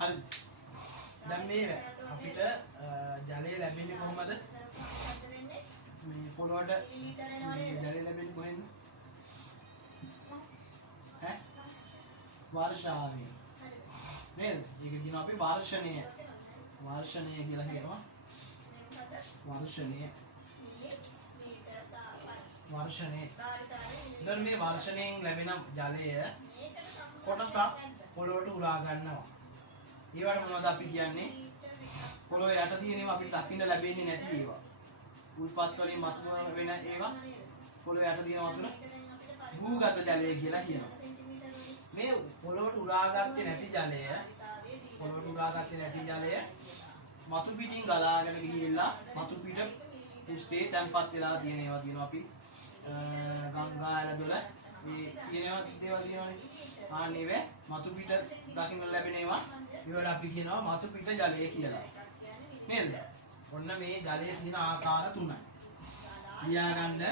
හරි. දැන් මේ අපිට ජලය ලැබෙන්නේ කොහොමද? මේ පොළොවට මේ ජලය ලැබෙන්නේ කොහෙන්ද? ඈ? වර්ෂාවෙන්. නේද? ඒක කියනවා අපි වර්ෂණය. වර්ෂණය කියලා කියනවා. වර්ෂණය. වර්ෂණය. දැන් මේ වර්ෂණයෙන් ලැබෙන ජලය කොටසක් පොළොවට උරා ගන්නවා. ඒවට මොනවද අපි කියන්නේ? පොළොවේ යට තියෙන ඒවා අපිට දකින්න ලැබෙන්නේ නැති ඒවා. උල්පත් වලින් මතු වෙන ඒවා පොළොවේ යට තියෙන වතුන භූගත ජලය කියලා කියනවා. මේ පොළොවට උරාගත්තේ නැති ජලය මතු පිටින් ගලාගෙන ගිහිල්ලා මතු පිට ස්පේ තැන්පත් වෙලා තියෙන ඒවා කියනවා අපි ගංගා ඇලදොල මේ කියනවා දේවල් කියනවනේ. ආන්නේ මතු පිට දකින්න ලැබෙන ඒවා ඒවට අපි කියනවා මතු පිට ජලය කියලා. නේද? ඔන්න මේ ජලයේ තියෙන ආකාර තුනයි. ලියා ගන්න